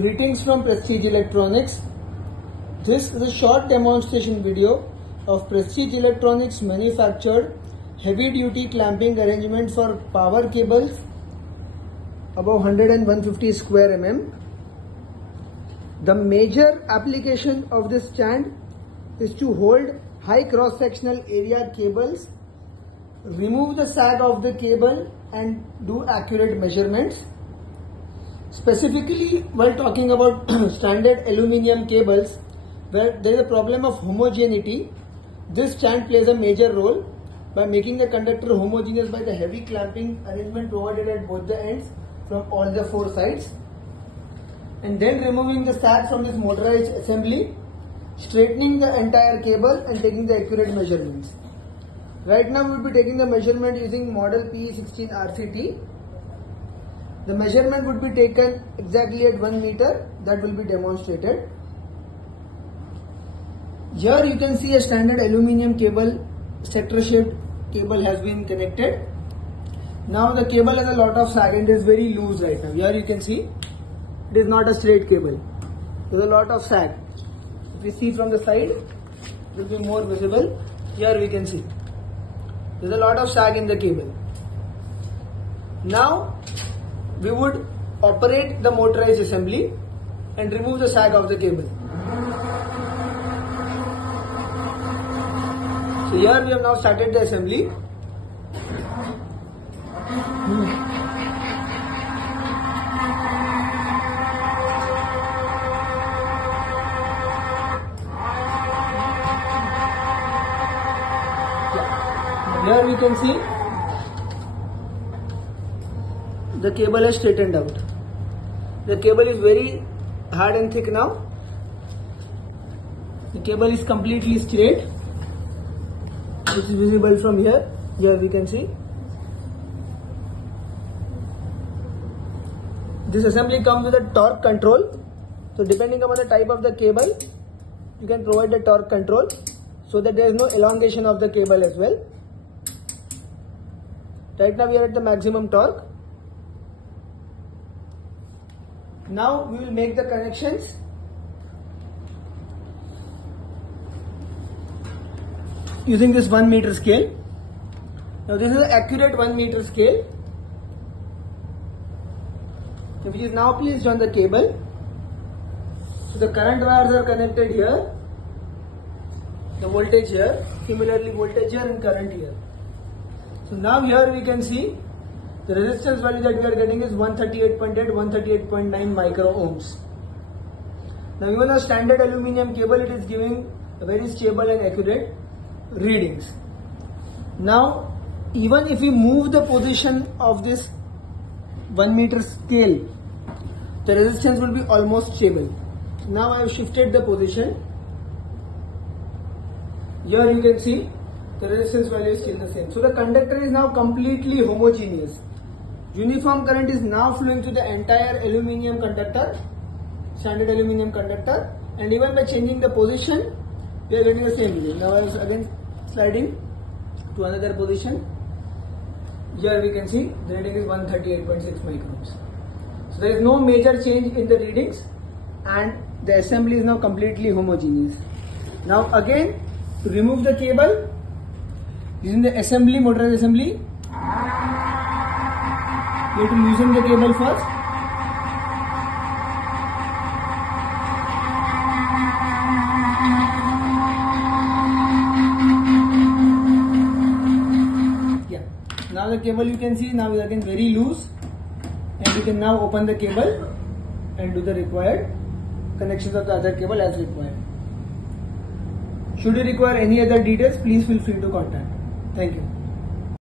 Greetings from Prestige Electronics. This is a short demonstration video of Prestige Electronics manufactured heavy duty clamping arrangement for power cables above 100 and 150 square mm. The major application of this stand is to hold high cross sectional area cables, remove the sag of the cable and do accurate measurements. Specifically, while talking about standard aluminium cables where there is a problem of homogeneity, this stand plays a major role by making the conductor homogeneous by the heavy clamping arrangement provided at both the ends from all the four sides, and then removing the sag from this motorized assembly, straightening the entire cable and taking the accurate measurements. Right now we will be taking the measurement using model PE16 RCT. The measurement would be taken exactly at 1 meter, that will be demonstrated. Here you can see a standard aluminium cable, sector shaped cable has been connected. Now the cable has a lot of sag and is very loose right now. Here you can see it is not a straight cable. There is a lot of sag. If we see from the side, it will be more visible. Here we can see there is a lot of sag in the cable. Now we would operate the motorized assembly and remove the sag of the cable. So here we have now started the assembly. Here we can see the cable is straightened out. The cable is very hard and thick now. The cable is completely straight. This is visible from here. Here we can see. This assembly comes with a torque control. So depending upon the type of the cable, you can provide the torque control so that there is no elongation of the cable as well. Right now we are at the maximum torque. Now we will make the connections. Using this 1 meter scale. Now this is an accurate 1 meter scale, which is now placed on the cable. So the current wires are connected here, the voltage here, similarly voltage here and current here. So now here we can see the resistance value that we are getting is 138.8, 138.9 micro ohms. Now even a standard aluminium cable, it is giving a very stable and accurate readings. Now even if we move the position of this 1 meter scale, the resistance will be almost stable. Now I have shifted the position. Here you can see the resistance value is still the same. So the conductor is now completely homogeneous. Uniform current is now flowing through the entire aluminium conductor, standard aluminium conductor, and even by changing the position, we are getting the same reading. Now I am again sliding to another position. Here we can see the reading is 138.6 microns. So there is no major change in the readings and the assembly is now completely homogeneous. Now again, to remove the cable, using the assembly, motorized assembly, we have to loosen the cable first. Yeah. Now the cable you can see now is again very loose, and you can now open the cable and do the required connections of the other cable as required. Should you require any other details, please feel free to contact. Thank you.